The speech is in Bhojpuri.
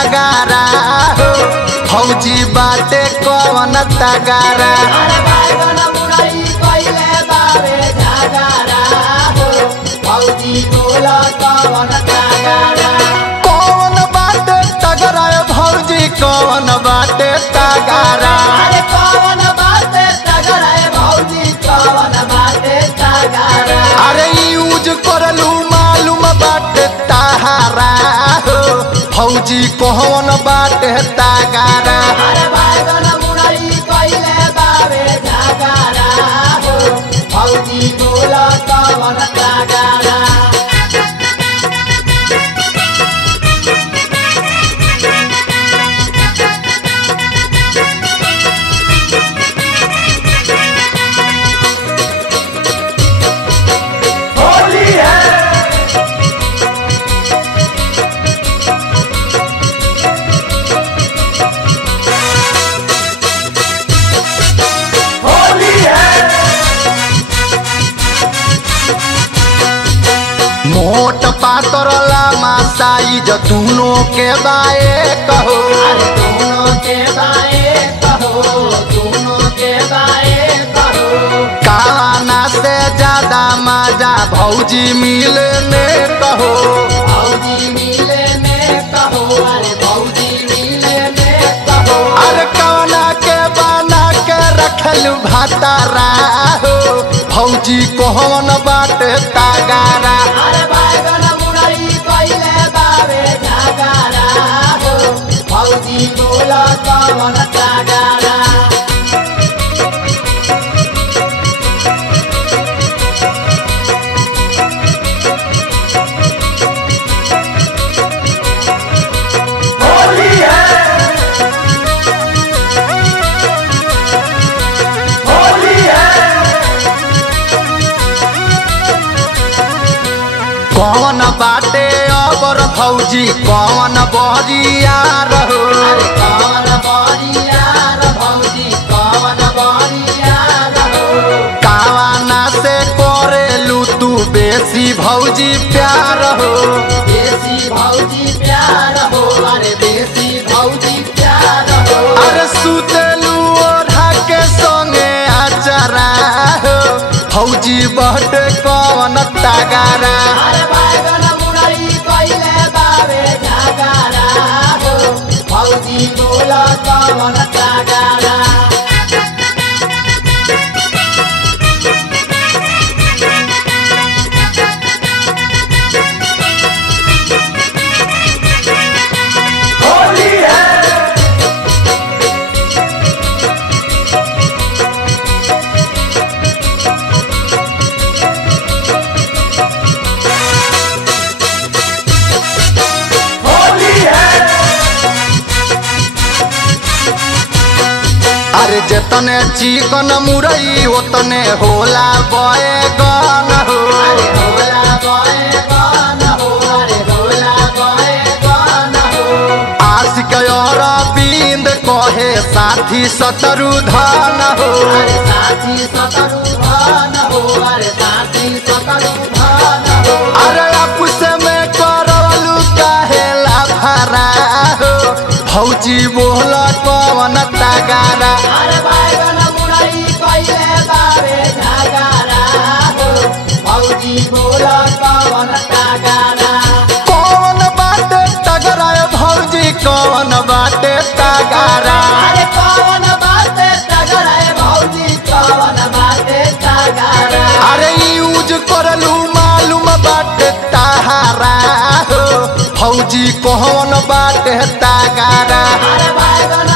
झगारा हो फौजी बाटे कौन तगारा। अरे बैगन मुरई कइले बावे झगारा हो फौजी बोला कौन तगारा। कौन बाटे तगरा भौजी कौन बाटे तगारा। अरे कौन बाटे तगरा भौजी कौन बाटे तगारा। अरे यूज करलू मालूम बाटे तहारा हो फौजी कौन बाटे तगारा। अरे बैगन मुरई कइले बावे झगारा हो फौजी बोला कौन तगारा। मोट पातर लामा साइज दोनों के बाए कहो। अरे दोनों के बाए कहो दोनों के बाए कहो। कावाना से ज्यादा मजा भौजी मिलने कहो। भौजी मिले में कहो अरे भौजी मिले में कहो। अरे कवना के बना के रखलू भातारा हो फौजी कौन बाटे तगारा। अरे बैगन मुरई कइले बावे झगारा हो फौजी बोला कौन तगारा। कौन बाटे अबर फौजी कौन बरिया रहो। अरे कौन बरियार भौजी कौन बरियार हो। कावाना से करेलू तू बेसी भौजी प्यार हो। बेसी भौजी प्यार हो अरे बेसी भौजी प्यार हो। अरे सुतेलू ओढ़ा के संगे आचरा हो फौजी बाटे कौन तगारा। अरे बैगन मुरई कइले बावे झगारा हो फौजी बोला कौन तगारा। अरे जतने चिकन मुरई उतने होला बैगन हो। अरे होला बैगन हो अरे होला बैगन हो। आशिक अरविंद कहे साथी शत्रुधन हो। अरे साथी शत्रुधन हो अरे साथी शत्रुधन हो। अरे आपस में करलू काहे लाफारा हो फौजी बोला कौन तगारा। अरे बैगन मुरई कइले बावे झगारा हो फौजी बोला कौन तगारा। कौन बाटे तगरा भौजी कौन बाटे तगारा। अरे कौन बाटे तगड़ा भौजी कौन बाटे तगारा। अरे यूज करलू मालूम बाटे तहारा हो फौजी कौन बाटे तगारा। अरे बैगन